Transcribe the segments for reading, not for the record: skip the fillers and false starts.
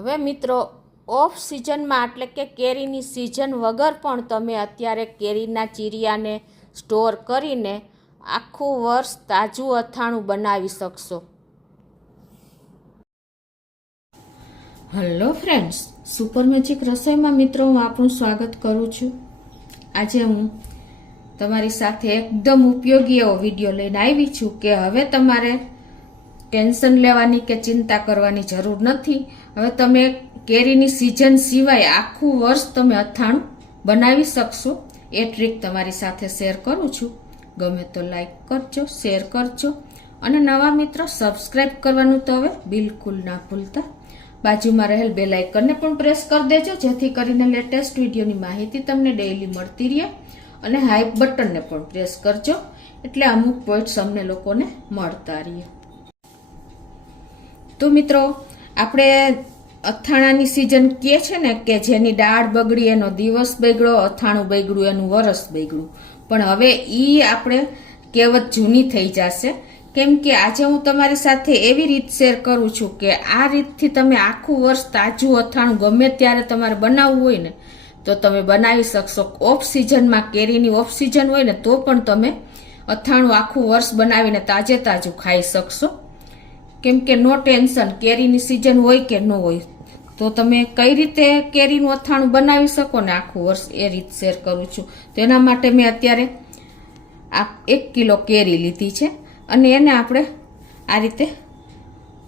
હવે મિત્રો ઓફ સિઝનમાં એટલે કે કેરીની સિઝન વગર પણ તમે અત્યારે કેરીના ચીરિયાને સ્ટોર કરીને આખું વર્ષ તાજું અથાણું બનાવી શકશો. હેલો ફ્રેન્ડ્સ, સુપર મેજિક રસોઈમાં મિત્રો હું આપનું સ્વાગત કરું છું. આજે હું તમારી સાથે એકદમ ઉપયોગી એવો વિડીયો લઈને આવી છું કે હવે તમારે ટેન્શન લેવાની કે ચિંતા કરવાની જરૂર નથી. હવે તમે કેરીની સિઝન સિવાય આખું વર્ષ તમે અથાણું બનાવી શકશો. એ ટ્રીક તમારી સાથે શેર કરું છું. ગમે તો લાઈક કરજો, શેર કરજો અને નવા મિત્રો સબસ્ક્રાઈબ કરવાનું તો હવે બિલકુલ ના ભૂલતા. બાજુમાં રહેલ બેલ આઇકનને પણ પ્રેસ કરી દેજો, જેથી કરીને લેટેસ્ટ વિડીયોની માહિતી તમને ડેઈલી મળતી રહે. અને હાઈપ બટનને પણ પ્રેસ કરજો, એટલે અમુક પોઈન્ટ્સ અમને લોકોને મળતા રહે. તો મિત્રો, આપણે અથાણાની સિઝન કહે છે ને કે જેની દાળ બગડી એનો દિવસ બગડ્યો, અથાણું બગડ્યું એનું વરસ બગડ્યું. પણ હવે આપણે કહેવત જૂની થઈ જશે. કેમ કે આજે હું તમારી સાથે એવી રીત શેર કરું છું કે આ રીતથી તમે આખું વર્ષ તાજું અથાણું ગમે ત્યારે તમારે બનાવવું હોય ને તો તમે બનાવી શકશો. ઓફ સિઝનમાં, કેરીની ઓફ સિઝન હોય ને તો પણ તમે અથાણું આખું વર્ષ બનાવીને તાજે તાજું ખાઈ શકશો. કેમ કે નો ટેન્શન, કેરીની સિઝન હોય કે ન હોય તો તમે કઈ રીતે કેરીનું અથાણું બનાવી શકો ને આખું વર્ષ, એ રીત શેર કરું છું. તો એના માટે મેં અત્યારે 1 કિલો કેરી લીધી છે અને એને આપણે આ રીતે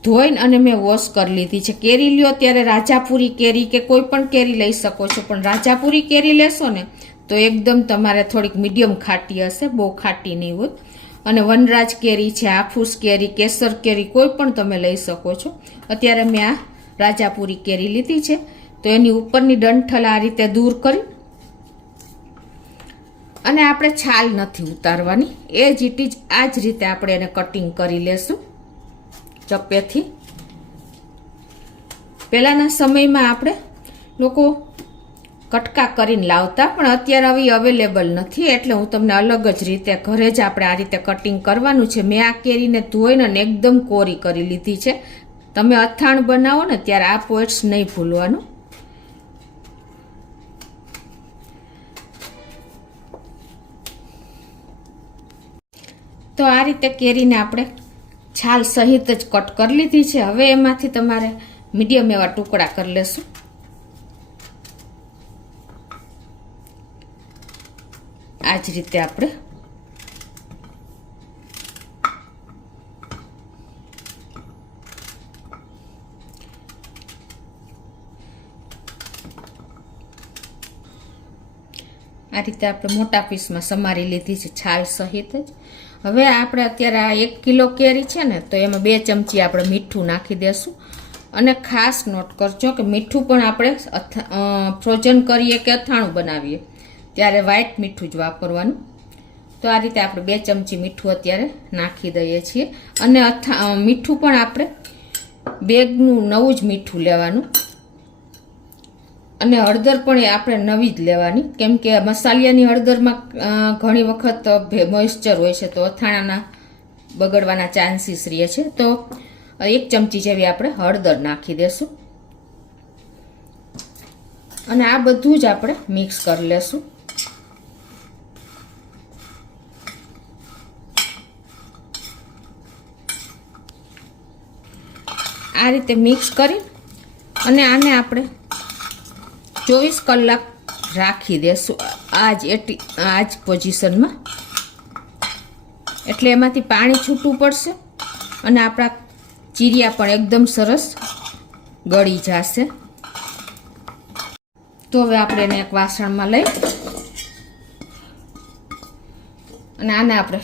ધોઈને અને મેં વોશ કરી લીધી છે. કેરી લ્યો ત્યારે રાજાપુરી કેરી કે કોઈ પણ કેરી લઈ શકો છો, પણ રાજાપુરી કેરી લેશો ને તો એકદમ તમારે થોડીક મીડિયમ ખાટી હશે, બહુ ખાટી નહીં હોય. અને વનરાજ કેરી છે, હાફૂસ કેરી, કેસર કેરી કોઈ પણ તમે લઈ શકો છો. અત્યારે મેં આ રાજાપુરી કેરી લીધી છે. તો એની ઉપરની ડંઠલ આ રીતે દૂર કરી અને આપણે છાલ નથી ઉતારવાની, એ જ ઇટ ઇઝ આ જ રીતે આપણે એને કટિંગ કરી લેશું ચપ્પેથી. પહેલાના સમયમાં આપણે લોકો કટકા કરીને લાવતા, પણ અત્યારે હવે અવેલેબલ નથી, એટલે હું તમને અલગ જ રીતે ઘરે જ આપણે આ રીતે કટિંગ કરવાનું છે. મેં આ કેરીને ધોઈને અને એકદમ કોરી કરી લીધી છે. તમે અથાણું બનાવો ને ત્યારે આ પોઈન્ટ્સ નહીં ભૂલવાનું. તો આ રીતે કેરીને આપણે છાલ સહિત જ કટ કરી લીધી છે. હવે એમાંથી તમારે મીડિયમ એવા ટુકડા કરી લેશું. આ જ રીતે આપણે મોટા પીસમાં સમારી લીધી છે છાલ સહિત જ. હવે આપણે અત્યારે આ 1 કિલો કેરી છે ને તો એમાં 2 ચમચી આપણે મીઠું નાખી દેશું. અને ખાસ નોટ કરજો કે મીઠું પણ આપણે ફ્રોઝન કરીએ કે અથાણું બનાવીએ ત્યારે વ્હાઈટ મીઠું જ વાપરવાનું. તો આ રીતે આપણે 2 ચમચી મીઠું અત્યારે નાખી દઈએ છીએ. અને મીઠું પણ આપણે બેગનું નવું જ મીઠું લેવાનું. અને હળદર પણ આપણે નવી જ લેવાની, કેમ કે મસાલિયાની હળદરમાં ઘણી વખત મોઇસ્ચર હોય છે, તો અથાણાના બગડવાના ચાન્સીસ રહે છે. તો 1 ચમચી જેવી આપણે હળદર નાખી દેશું. અને આ બધું જ આપણે મિક્સ કરી લેશું. આ રીતે મિક્સ કરી અને આને આપણે 24 કલાક રાખી દેશું આ જ પોઝિશનમાં. એટલે એમાંથી પાણી છૂટું પડશે અને આપણા ચીરિયા પણ એકદમ સરસ ગળી જશે. તો હવે આપણે એને એક વાસણમાં લઈ અને આને આપણે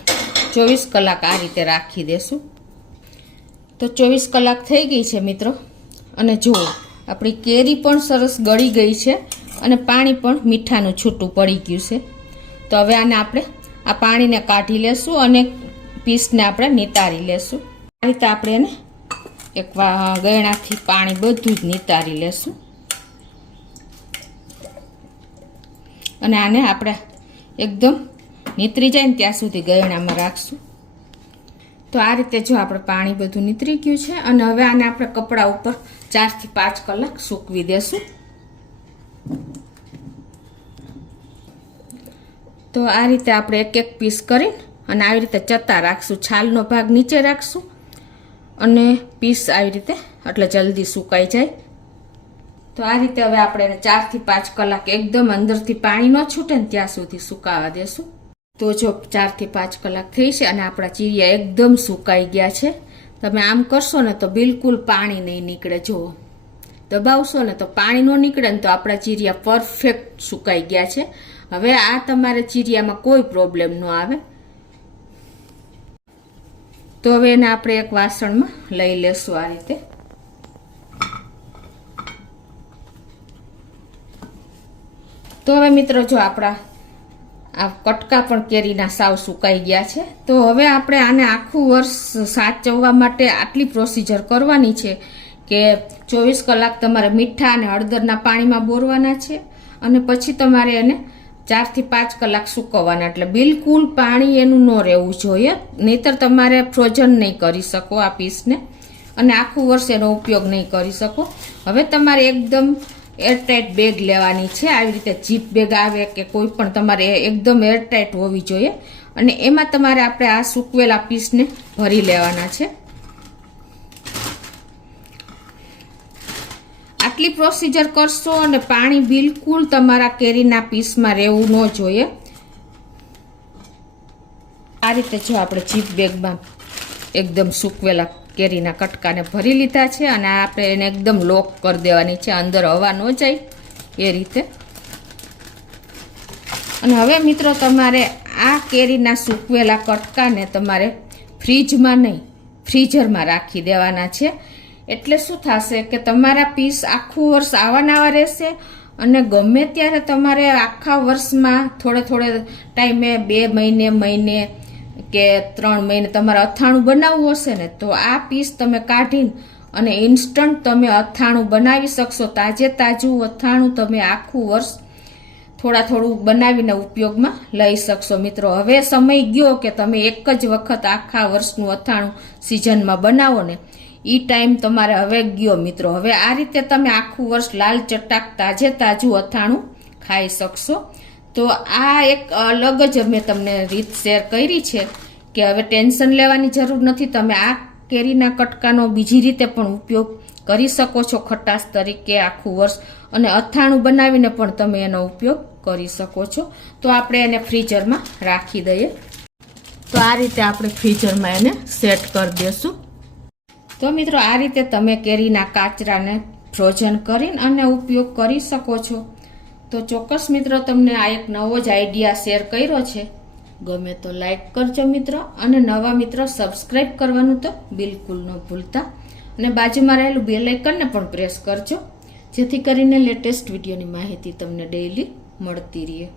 24 કલાક આ રીતે રાખી દેશું. તો 24 કલાક થઈ ગઈ છે મિત્રો. અને જુઓ, આપણી કેરી પણ સરસ ગળી ગઈ છે અને પાણી પણ મીઠાનું છૂટું પડી ગયું છે. તો હવે આને આપણે આ પાણીને કાઢી લેશું અને પીસને આપણે નિતારી લેશું. આ રીતે આપણે એને એક ગયણાથી પાણી બધું જ નિતારી લેશું. અને આને આપણે એકદમ નીતરી જાય ને ત્યાં સુધી ગયણામાં રાખશું. તો આ રીતે જો આપણે પાણી બધું નીતરી ગયું છે અને હવે આને આપણે કપડા ઉપર 4 થી 5 કલાક સૂકવી દેશું. તો આ રીતે આપણે એક એક પીસ કરીને અને આવી રીતે ચત્તા રાખશું. છાલનો ભાગ નીચે રાખશું અને પીસ આવી રીતે એટલે જલ્દી સુકાઈ જાય. તો આ રીતે હવે આપણે 4 થી 5 કલાક એકદમ અંદરથી પાણી ન છૂટે ને ત્યાં સુધી સુકાવા દેશું. તો જો 4 થી 5 કલાક થઈ છે અને આપણા ચીરિયા એકદમ સુકાઈ ગયા છે. તમે આમ કરશો ને તો બિલકુલ પાણી નહીં નીકળે. જુઓ, દબાવશો ને તો પાણી ન નીકળે ને તો આપણા ચીરિયા પરફેક્ટ સુકાઈ ગયા છે. હવે આ તમારે ચીરિયામાં કોઈ પ્રોબ્લેમ ન આવે. તો હવે એને આપણે એક વાસણમાં લઈ લેશું આ રીતે. તો હવે મિત્રો જો આપણા આ કટકા પણ કેરીના સાવ સુકાઈ ગયા છે. તો હવે આપણે આને આખું વર્ષ સાચવવા માટે આટલી પ્રોસિજર કરવાની છે કે 24 કલાક તમારે મીઠા અને હળદરના પાણીમાં બોરવાના છે અને પછી તમારે એને 4 થી 5 કલાક સૂકવવાના. એટલે બિલકુલ પાણી એનું ન રહેવું જોઈએ, નહીતર તમારે ફ્રોઝન નહીં કરી શકો આ પીસને અને આખું વર્ષ એનો ઉપયોગ નહીં કરી શકો. હવે તમારે એકદમ એરટાઈટ બેગ લેવાની છે. આવી રીતે જીપ બેગ આવે કે કોઈ પણ તમારે એકદમ એરટાઈટ હોવી જોઈએ અને એમાં તમારે આપણે આ સૂકવેલા પીસને ભરી લેવાના છે. આટલી પ્રોસિજર કરશો અને પાણી બિલકુલ તમારા કેરીના પીસમાં રહેવું ન જોઈએ. આ રીતે જો આપણે જીપ બેગમાં એકદમ સૂકવેલા કેરીના કટકાને ભરી લીધા છે અને આપણે એને એકદમ લોક કરી દેવાની છે, અંદર હવા ન જાય એ રીતે. અને હવે મિત્રો તમારે આ કેરીના સૂકવેલા કટકાને તમારે ફ્રીજમાં નહીં ફ્રીઝરમાં રાખી દેવાના છે. એટલે શું થશે કે તમારા પીસ આખું વર્ષ આવા રહેશે અને ગમે ત્યારે તમારે આખા વર્ષમાં થોડે ટાઈમે 2 મહિને કે 3 મહિને તમારે અથાણું બનાવવું હશે ને તો આ પીસ તમે કાઢીને અને ઇન્સ્ટન્ટ તમે અથાણું બનાવી શકશો. તાજું અથાણું તમે આખું વર્ષ થોડું બનાવીને ઉપયોગમાં લઈ શકશો. મિત્રો હવે સમય ગયો કે તમે એક જ વખત આખા વર્ષનું અથાણું સિઝનમાં બનાવો ને, એ ટાઈમ તમારે હવે ગયો મિત્રો. હવે આ રીતે તમે આખું વર્ષ લાલ ચટાક તાજું અથાણું ખાઈ શકશો. તો આ એક અલગ જ મેં તમને રીત શેર કરી છે કે હવે ટેન્શન લેવાની જરૂર નથી. તમે આ કેરીના કટકાનો બીજી રીતે પણ ઉપયોગ કરી શકો છો, ખટાશ તરીકે આખું વર્ષ, અને અથાણું બનાવીને પણ તમે એનો ઉપયોગ કરી શકો છો. તો આપણે એને ફ્રીઝરમાં રાખી દઈએ. તો આ રીતે આપણે ફ્રીઝરમાં એને સેટ કરી દઈશું. તો મિત્રો આ રીતે તમે કેરીના કાચરાને ફ્રોઝન કરીને અને ઉપયોગ કરી શકો છો. તો ચોક્કસ મિત્રો તમને આ એક નવો જ આઈડિયા શેર કર્યો છે. ગમે તો લાઈક કરજો મિત્રો અને નવા મિત્રો સબસ્ક્રાઈબ કરવાનું તો બિલકુલ ન ભૂલતા અને બાજુમાં રહેલું બેલ આઇકનને પણ પ્રેસ કરજો જેથી કરીને લેટેસ્ટ વિડીયોની માહિતી તમને ડેઈલી મળતી રહે.